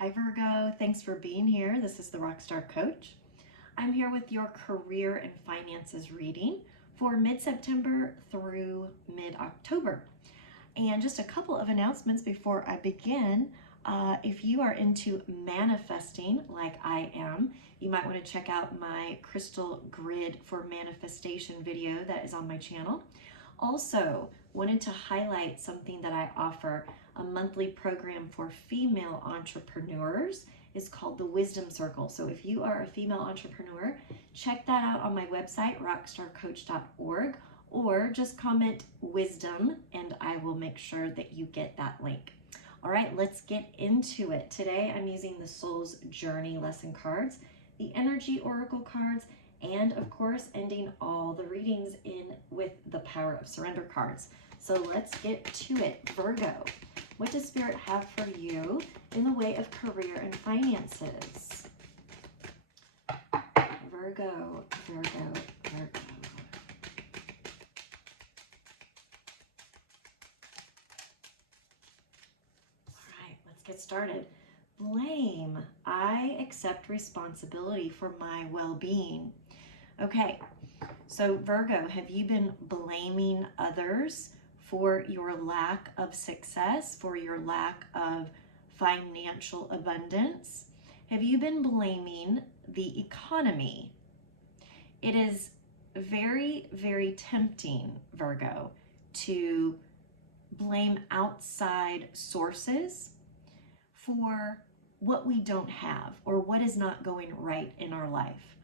Hi Virgo, thanks for being here. This is the Rockstar Coach. I'm here with your career and finances reading for mid-September through mid-October. And just a couple of announcements before I begin. If you are into manifesting like I am, you might want to check out my crystal grid for manifestation video that is on my channel. Also, wanted to highlight something that I offer, a monthly program for female entrepreneurs. Is called the Wisdom Circle. So if you are a female entrepreneur, check that out on my website, rockstarcoach.org, or just comment wisdom and I will make sure that you get that link. All right, let's get into it. Today I'm using the Soul's Journey lesson cards, the Energy Oracle cards, and of course ending all the readings in with the Power of Surrender cards. So let's get to it. Virgo, what does Spirit have for you in the way of career and finances? Virgo, Virgo, Virgo. All right, let's get started. Blame. I accept responsibility for my well-being. Okay, so Virgo, have you been blaming others for your lack of success, for your lack of financial abundance? Have you been blaming the economy? It is very, very tempting, Virgo, to blame outside sources for what we don't have or what is not going right in our life.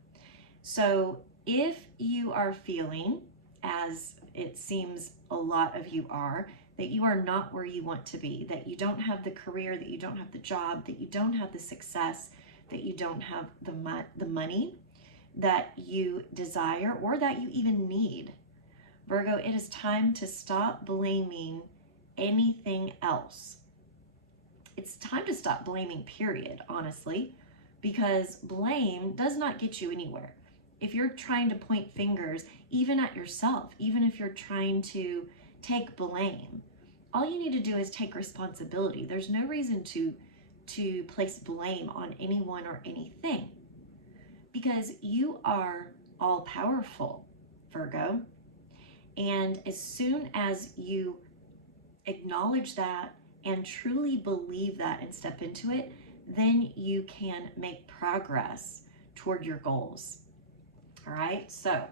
So if you are feeling, as it seems a lot of you are, that you are not where you want to be, that you don't have the career, that you don't have the job, that you don't have the success, that you don't have the money that you desire or that you even need, Virgo, it is time to stop blaming anything else. It's time to stop blaming, period, honestly, because blame does not get you anywhere. If you're trying to point fingers, even at yourself, even if you're trying to take blame, all you need to do is take responsibility. There's no reason to place blame on anyone or anything because you are all powerful, Virgo. And as soon as you acknowledge that and truly believe that and step into it, then you can make progress toward your goals. All right, so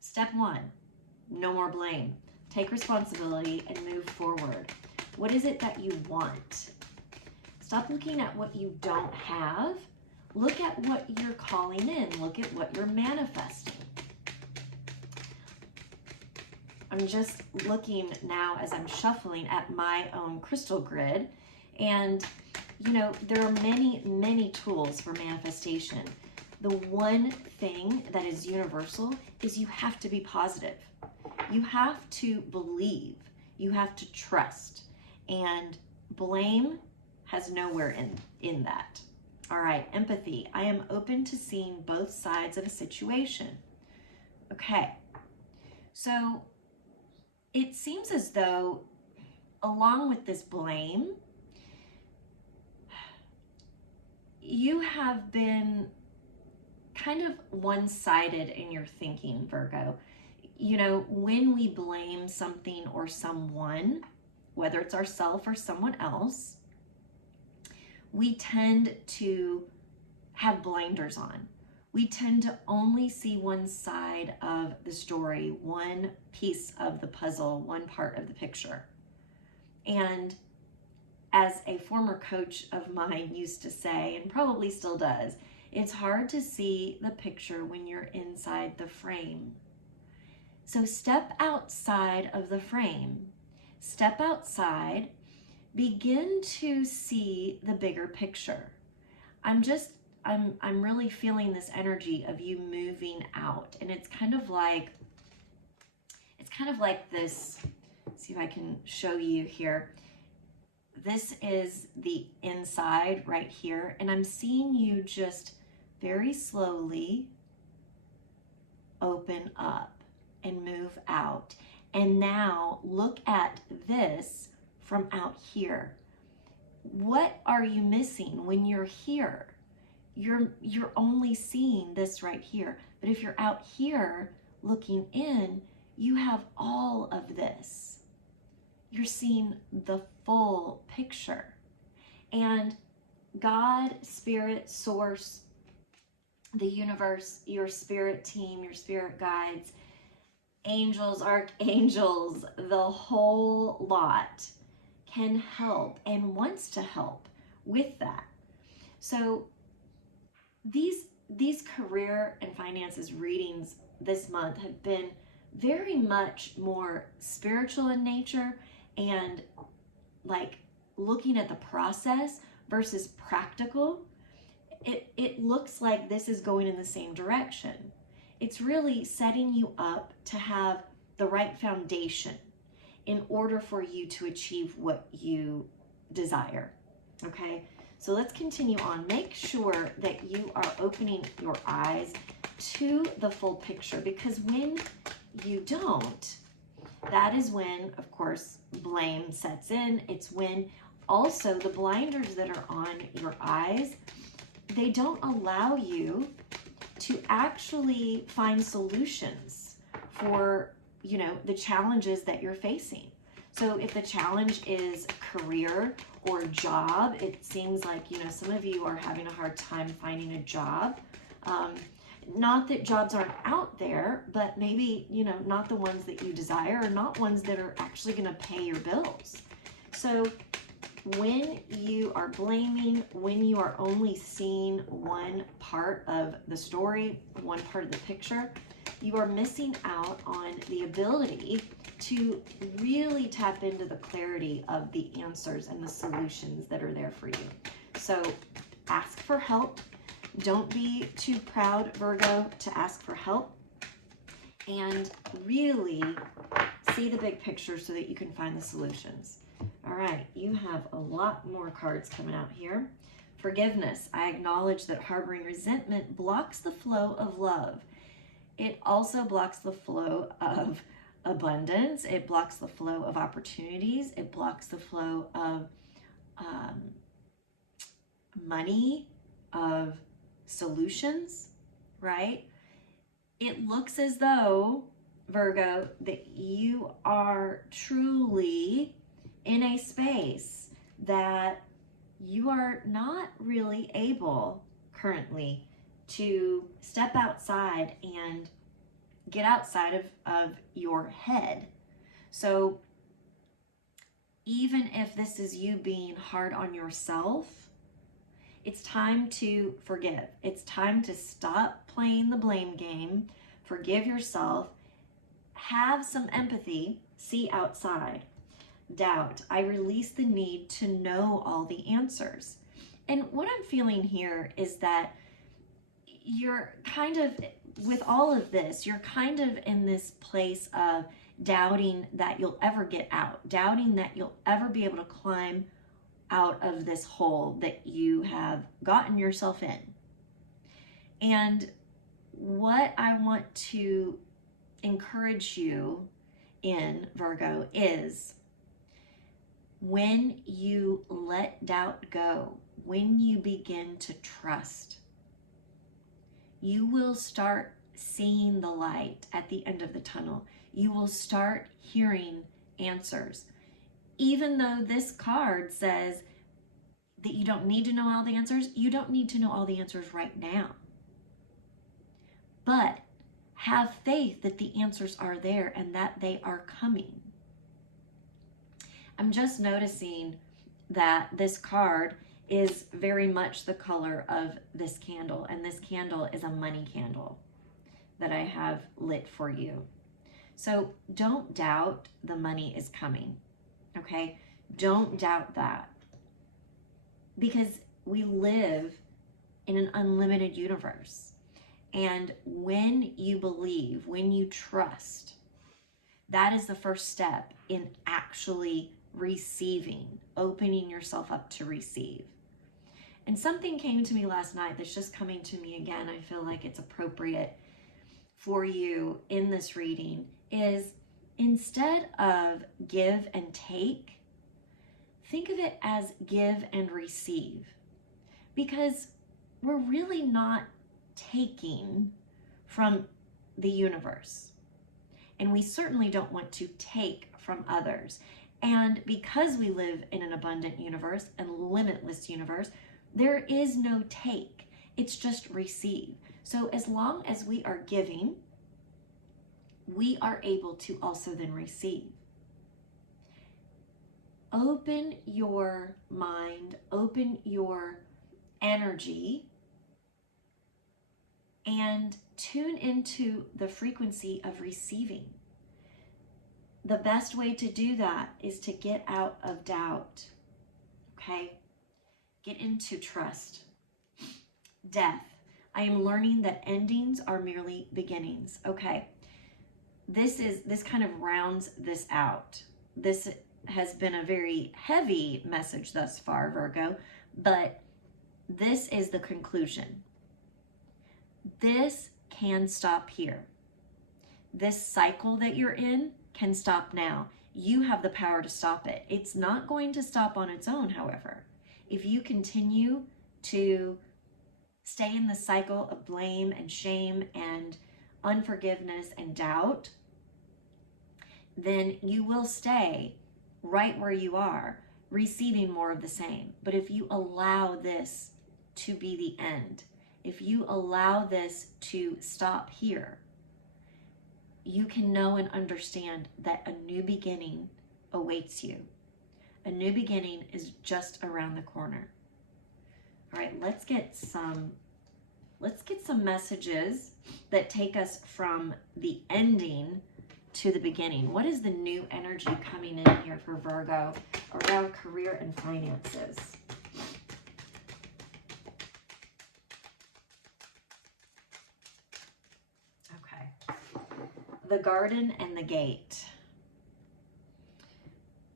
step one, no more blame. Take responsibility and move forward. What is it that you want? Stop looking at what you don't have. Look at what you're calling in. Look at what you're manifesting. I'm just looking now as I'm shuffling at my own crystal grid, and you know, there are many, many tools for manifestation. The one thing that is universal is you have to be positive. You have to believe. You have to trust. And blame has nowhere in that. All right, empathy. I am open to seeing both sides of a situation. Okay, so it seems as though along with this blame, you have been kind of one-sided in your thinking, Virgo. You know, when we blame something or someone, whether it's ourselves or someone else, we tend to have blinders on. We tend to only see one side of the story, one piece of the puzzle, one part of the picture. And as a former coach of mine used to say, and probably still does, it's hard to see the picture when you're inside the frame. So step outside of the frame. Step outside. Begin to see the bigger picture. I'm really feeling this energy of you moving out, and it's kind of like this. Let's see if I can show you here. This is the inside right here, and I'm seeing you just very slowly open up and move out. And now look at this from out here. What are are you missing when you're here? You're only seeing this right here. But if you're out here looking in, you have all of this. You're seeing the full picture. And God, Spirit, Source, the universe, your spirit team, your spirit guides, angels, archangels, the whole lot can help and wants to help with that. So these career and finances readings this month have been very much more spiritual in nature and like looking at the process versus practical. It looks like this is going in the same direction. It's really setting you up to have the right foundation in order for you to achieve what you desire. Okay, so let's continue on. Make sure that you are opening your eyes to the full picture, because when you don't, that is when, of course, blame sets in. It's when also the blinders that are on your eyes, they don't allow you to actually find solutions for, the challenges that you're facing. So if the challenge is career or job, it seems like, some of you are having a hard time finding a job. Not that jobs aren't out there, but maybe, not the ones that you desire, or not ones that are actually going to pay your bills. So when you are blaming, when you are only seeing one part of the story, one part of the picture, you are missing out on the ability to really tap into the clarity of the answers and the solutions that are there for you. So ask for help. Don't be too proud, Virgo, to ask for help, and really see the big picture so that you can find the solutions. All right, you have a lot more cards coming out here. Forgiveness. I acknowledge that harboring resentment blocks the flow of love. It also blocks the flow of abundance. It blocks the flow of opportunities. It blocks the flow of money, of solutions, right? It looks as though, Virgo, that you are truly in a space that you are not really able currently to step outside and get outside of your head. So even if this is you being hard on yourself, it's time to forgive. It's time to stop playing the blame game. Forgive yourself. Have some empathy. See outside. Doubt. I release the need to know all the answers. And what I'm feeling here is that you're kind of, with all of this, you're kind of in this place of doubting that you'll ever get out, doubting that you'll ever be able to climb out of this hole that you have gotten yourself in. And what I want to encourage you in, Virgo, is when you let doubt go, when you begin to trust, you will start seeing the light at the end of the tunnel. You will start hearing answers. Even though this card says that you don't need to know all the answers, you don't need to know all the answers right now. But have faith that the answers are there and that they are coming. I'm just noticing that this card is very much the color of this candle, and this candle is a money candle that I have lit for you. So don't doubt the money is coming, okay? Don't doubt that, because we live in an unlimited universe. And when you believe, when you trust, that is the first step in actually receiving, opening yourself up to receive. And something came to me last night that's just coming to me again. I feel like it's appropriate for you in this reading, is instead of give and take, think of it as give and receive, because we're really not taking from the universe. And we certainly don't want to take from others. And because we live in an abundant universe and limitless universe, there is no take. It's just receive. So as long as we are giving, we are able to also then receive. Open your mind, open your energy, and tune into the frequency of receiving. The best way to do that is to get out of doubt, okay? Get into trust. Death. I am learning that endings are merely beginnings. Okay, this kind of rounds this out. This has been a very heavy message thus far, Virgo, but this is the conclusion. This can stop here. This cycle that you're in can stop now. You have the power to stop it. It's not going to stop on its own, however. If you continue to stay in the cycle of blame and shame and unforgiveness and doubt, then you will stay right where you are, receiving more of the same. But if you allow this to be the end, if you allow this to stop here, you can know and understand that a new beginning awaits you. A new beginning is just around the corner. All right, let's get some messages that take us from the ending to the beginning. What is the new energy coming in here for Virgo around career and finances? Okay. The garden and the gate.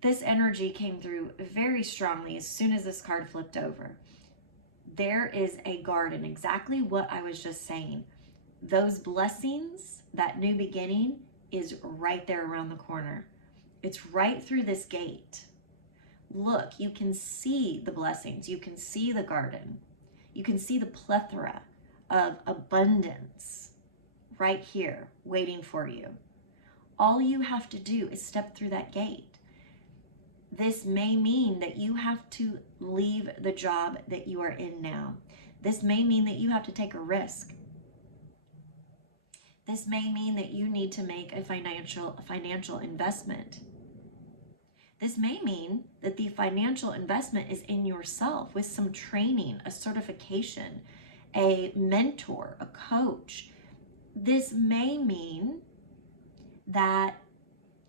This energy came through very strongly as soon as this card flipped over. There is a garden, exactly what I was just saying. Those blessings, that new beginning is right there around the corner. It's right through this gate. Look, you can see the blessings. You can see the garden. You can see the plethora of abundance right here waiting for you. All you have to do is step through that gate. This may mean that you have to leave the job that you are in now. This may mean that you have to take a risk. This may mean that you need to make a financial investment. This may mean that the financial investment is in yourself with some training, a certification, a mentor, a coach. This may mean that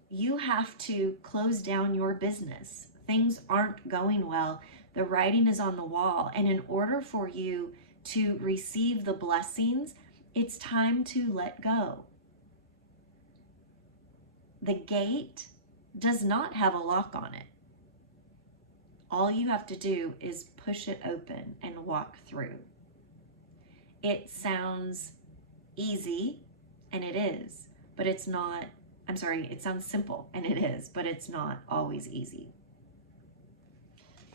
you have to close down your business. Things aren't going well. The writing is on the wall. And in order for you to receive the blessings, it's time to let go. The gate does not have a lock on it. All you have to do is push it open and walk through. It sounds easy, and it is, but it's not. I'm sorry, it sounds simple, and it is, but it's not always easy.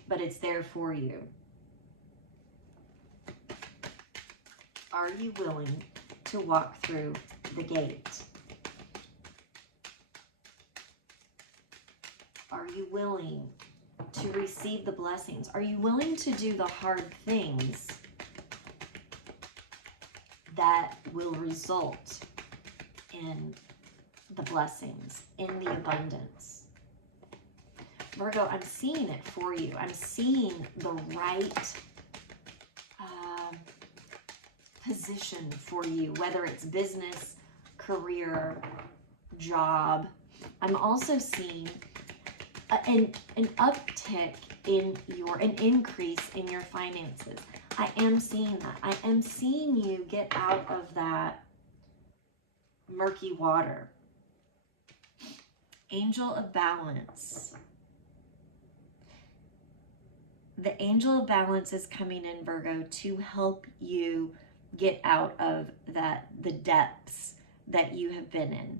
But it's there for you. Are you willing to walk through the gate? Are you willing to receive the blessings? Are you willing to do the hard things that will result in the blessings, in the abundance? Virgo, I'm seeing it for you. I'm seeing the right position for you, whether it's business, career, job. I'm also seeing an uptick in an increase in your finances. I am seeing that. I am seeing you get out of that murky water. Angel of Balance. The Angel of Balance is coming in, Virgo, to help you get out of the depths that you have been in.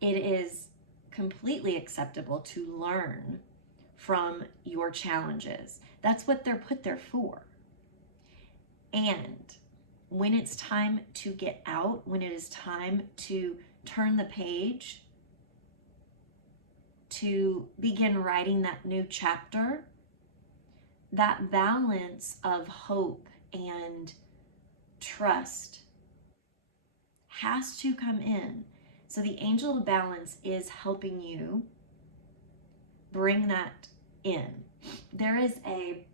It is completely acceptable to learn from your challenges. That's what they're put there for. And when it's time to get out, when it is time to turn the page, to begin writing that new chapter, that balance of hope and trust has to come in. So the angel of balance is helping you bring that in. There is a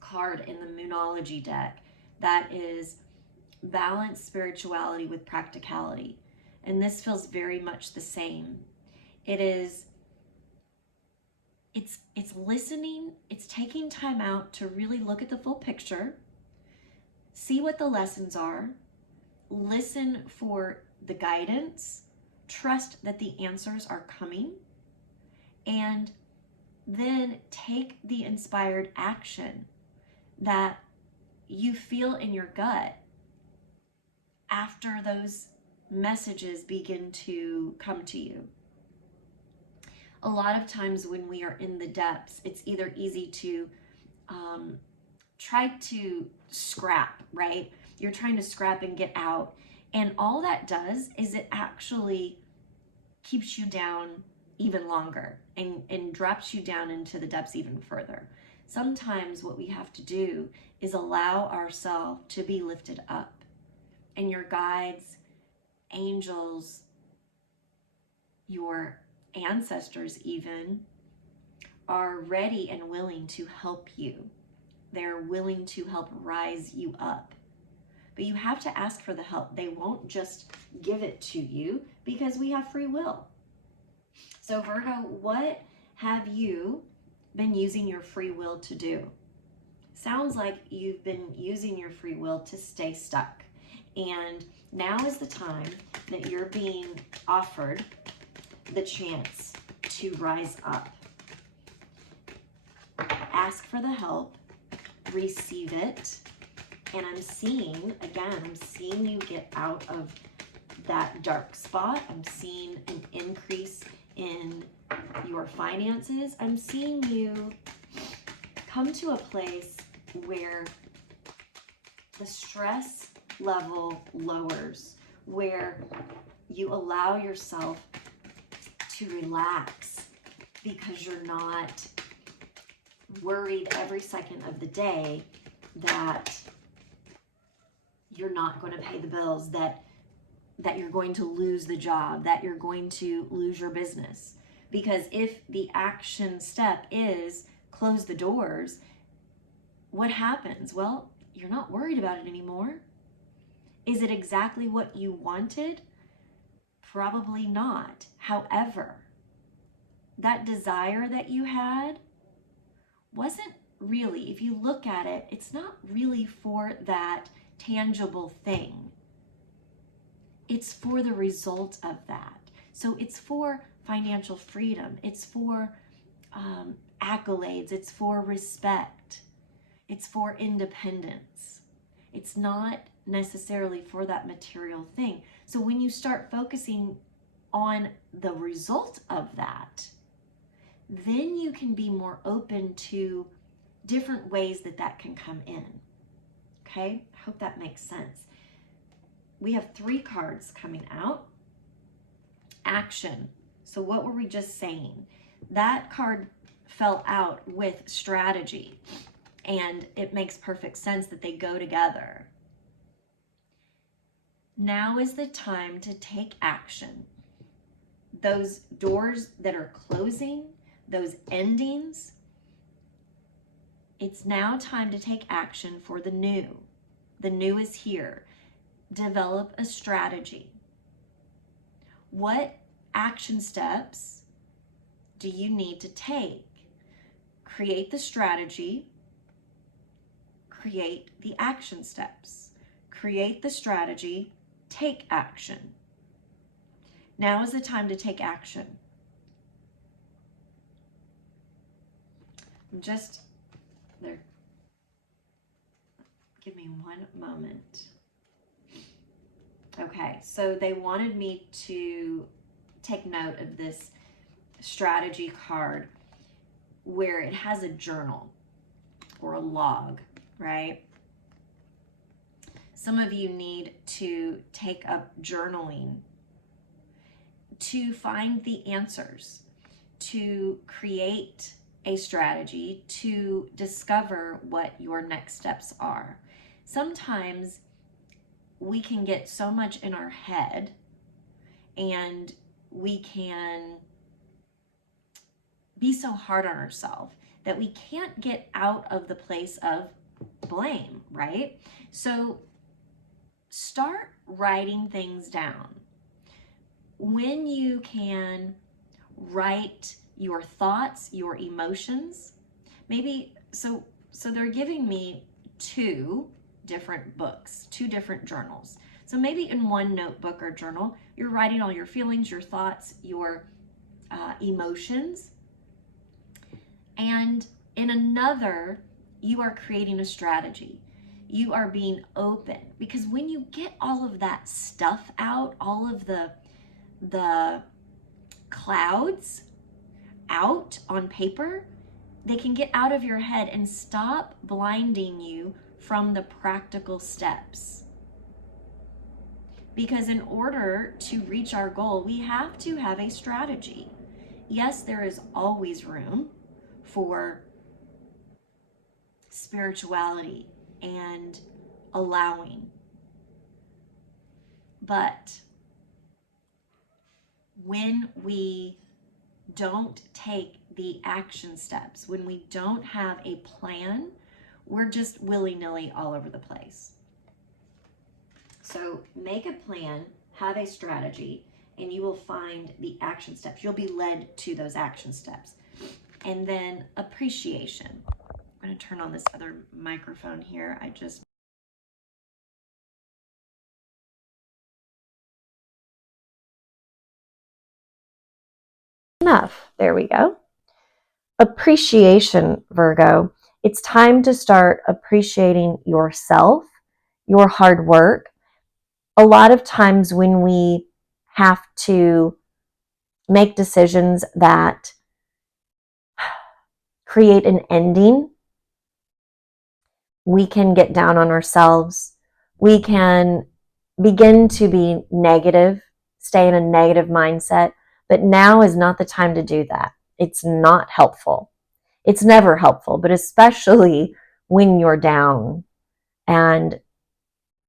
card in the Moonology deck that is balance spirituality with practicality. And this feels very much the same. It's listening, it's taking time out to really look at the full picture, see what the lessons are, listen for the guidance, trust that the answers are coming, and then take the inspired action that you feel in your gut after those messages begin to come to you. A lot of times when we are in the depths, it's either easy to try to scrap, right? You're trying to scrap and get out. And all that does is it actually keeps you down even longer and drops you down into the depths even further. Sometimes what we have to do is allow ourselves to be lifted up. And your guides, angels, your ancestors even, are ready and willing to help you. They're willing to help rise you up. But you have to ask for the help. They won't just give it to you because we have free will. So Virgo, what have you been using your free will to do? Sounds like you've been using your free will to stay stuck. And now is the time that you're being offered the chance to rise up. Ask for the help, receive it, and I'm seeing you get out of that dark spot. I'm seeing an increase in your finances. I'm seeing you come to a place where the stress level lowers, where you allow yourself to relax because you're not worried every second of the day that you're not going to pay the bills, that you're going to lose the job, that you're going to lose your business. Because if the action step is close the doors, what happens? Well, you're not worried about it anymore. Is it exactly what you wanted? Probably not. However, that desire that you had wasn't really, if you look at it, it's not really for that tangible thing. It's for the result of that. So it's for financial freedom. It's for accolades. It's for respect. It's for independence. It's not necessarily for that material thing. So when you start focusing on the result of that, then you can be more open to different ways that can come in. Okay, I hope that makes sense. We have 3 cards coming out. Action. So what were we just saying? That card fell out with strategy, and it makes perfect sense that they go together. Now is the time to take action. Those doors that are closing, those endings, it's now time to take action for the new. The new is here. Develop a strategy. What action steps do you need to take? Create the strategy. Create the action steps. Create the strategy. Take action. Now is the time to take action. Just there. Give me one moment. Okay, so they wanted me to take note of this strategy card where it has a journal or a log, right? Some of you need to take up journaling to find the answers, to create a strategy, to discover what your next steps are. Sometimes we can get so much in our head, and we can be so hard on ourselves that we can't get out of the place of blame, right? So start writing things down. When you can write your thoughts, your emotions, maybe, so they're giving me 2 different books, 2 different journals. So maybe in one notebook or journal, you're writing all your feelings, your thoughts, your emotions. And in another, you are creating a strategy. You are being open, because when you get all of that stuff out, all of the clouds out on paper, they can get out of your head and stop blinding you from the practical steps. Because in order to reach our goal, we have to have a strategy. Yes, there is always room for spirituality and allowing. But when we don't take the action steps, when we don't have a plan, we're just willy-nilly all over the place. So make a plan, have a strategy, and you will find the action steps. You'll be led to those action steps. And then appreciation. I'm going to turn on this other microphone here. Enough. There we go. Appreciation, Virgo. It's time to start appreciating yourself, your hard work. A lot of times when we have to make decisions that create an ending, we can get down on ourselves. We can begin to be negative, stay in a negative mindset. But now is not the time to do that. It's not helpful. It's never helpful, but especially when you're down. And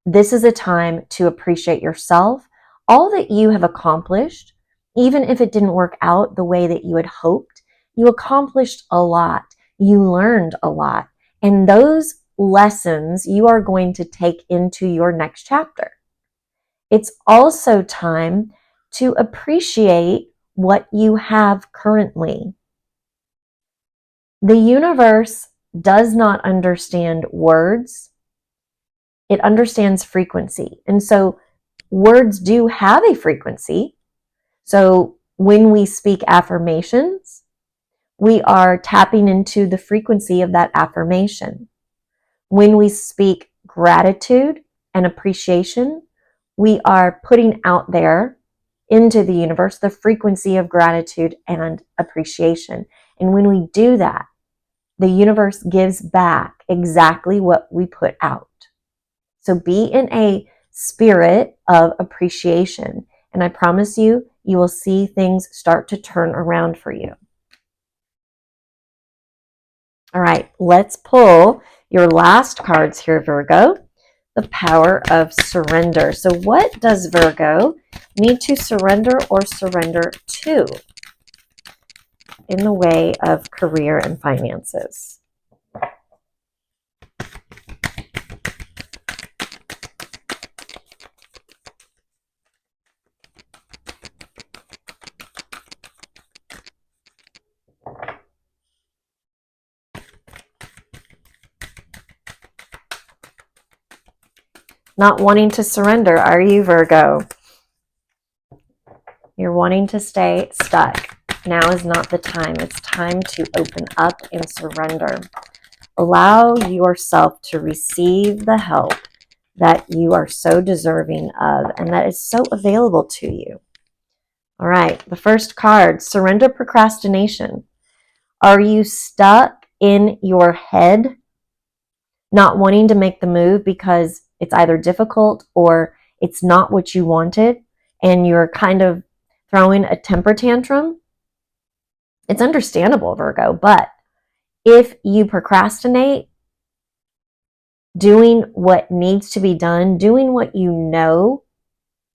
this is a time to appreciate yourself, all that you have accomplished. Even if it didn't work out the way that you had hoped, you accomplished a lot. You learned a lot. And those lessons you are going to take into your next chapter. It's also time to appreciate what you have currently. The universe does not understand words. It understands frequency. And so words do have a frequency. So when we speak affirmations, we are tapping into the frequency of that affirmation. When we speak gratitude and appreciation, we are putting out there into the universe the frequency of gratitude and appreciation. And when we do that, the universe gives back exactly what we put out. So be in a spirit of appreciation. And I promise you, you will see things start to turn around for you. All right, let's pull your last cards here, Virgo. The power of surrender. So what does Virgo need to surrender or surrender to in the way of career and finances? Not wanting to surrender, are you, Virgo? You're wanting to stay stuck. Now is not the time. It's time to open up and surrender. Allow yourself to receive the help that you are so deserving of and that is so available to you. All right, the first card, surrender procrastination. Are you stuck in your head, not wanting to make the move because it's either difficult or it's not what you wanted, and you're kind of throwing a temper tantrum? It's understandable, Virgo, but if you procrastinate, doing what needs to be done, doing what you know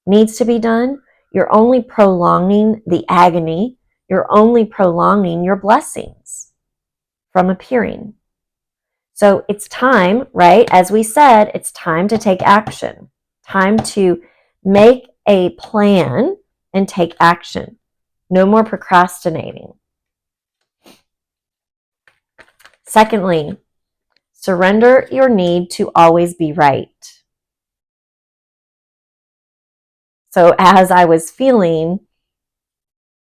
needs to be done, you're only prolonging the agony. You're only prolonging your blessings from appearing. So it's time, right? As we said, it's time to take action. Time to make a plan and take action. No more procrastinating. Secondly, surrender your need to always be right. So as I was feeling,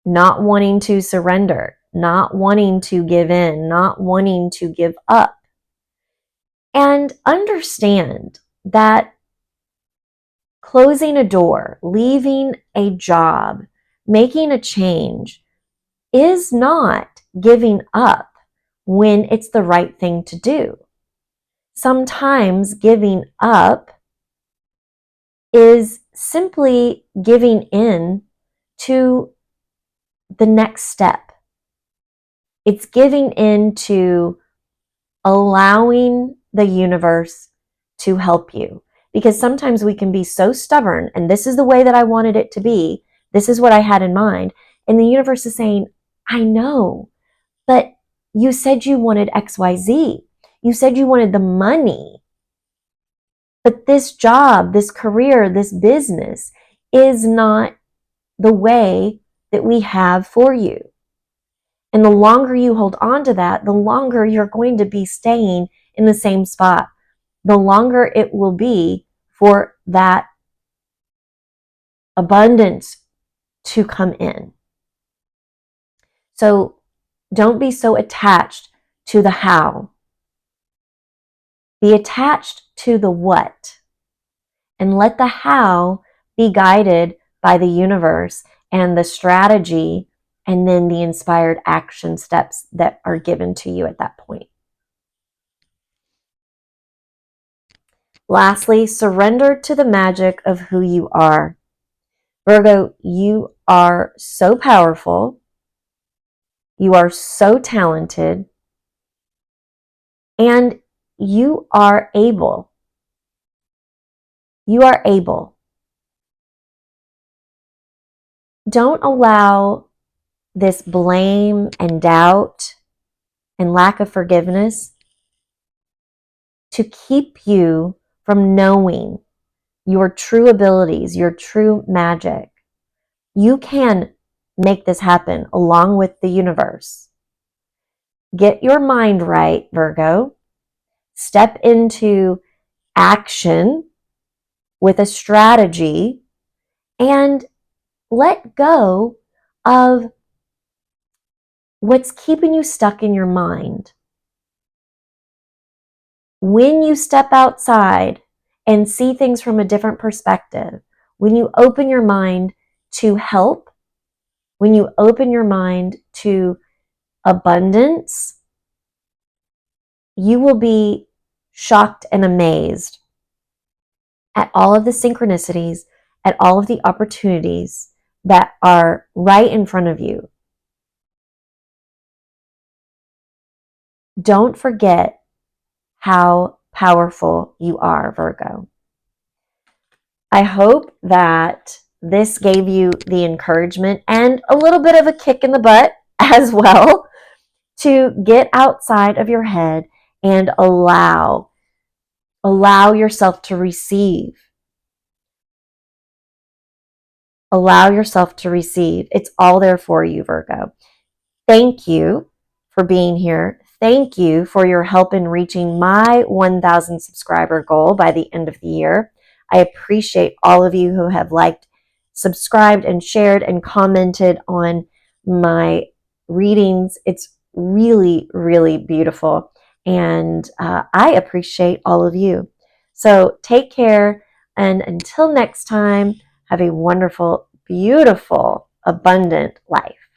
not wanting to surrender, not wanting to give in, not wanting to give up, and understand that closing a door, leaving a job, making a change is not giving up when it's the right thing to do. Sometimes giving up is simply giving in to the next step. It's giving in to allowing the universe to help you. Because sometimes we can be so stubborn, and this is the way that I wanted it to be. This is what I had in mind. And the universe is saying, I know, but you said you wanted XYZ. You said you wanted the money. But this job, this career, this business is not the way that we have for you. And the longer you hold on to that, the longer you're going to be staying in the same spot. The longer it will be for that abundance to come in. So don't be so attached to the how. Be attached to the what. And let the how be guided by the universe and the strategy and then the inspired action steps that are given to you at that point. Lastly, surrender to the magic of who you are. Virgo, you are so powerful. You are so talented. And you are able. You are able. Don't allow this blame and doubt and lack of forgiveness to keep you from knowing your true abilities, your true magic. You can make this happen along with the universe. Get your mind right, Virgo. Step into action with a strategy and let go of what's keeping you stuck in your mind. When you step outside and see things from a different perspective, when you open your mind to help, when you open your mind to abundance, you will be shocked and amazed at all of the synchronicities, at all of the opportunities that are right in front of you. Don't forget how powerful you are, Virgo. I hope that this gave you the encouragement and a little bit of a kick in the butt as well to get outside of your head and allow yourself to receive. Allow yourself to receive. It's all there for you, Virgo. Thank you for being here. Thank you for your help in reaching my 1,000 subscriber goal by the end of the year. I appreciate all of you who have liked, subscribed, and shared and commented on my readings. It's really, really beautiful. And I appreciate all of you. So take care. And until next time, have a wonderful, beautiful abundant life.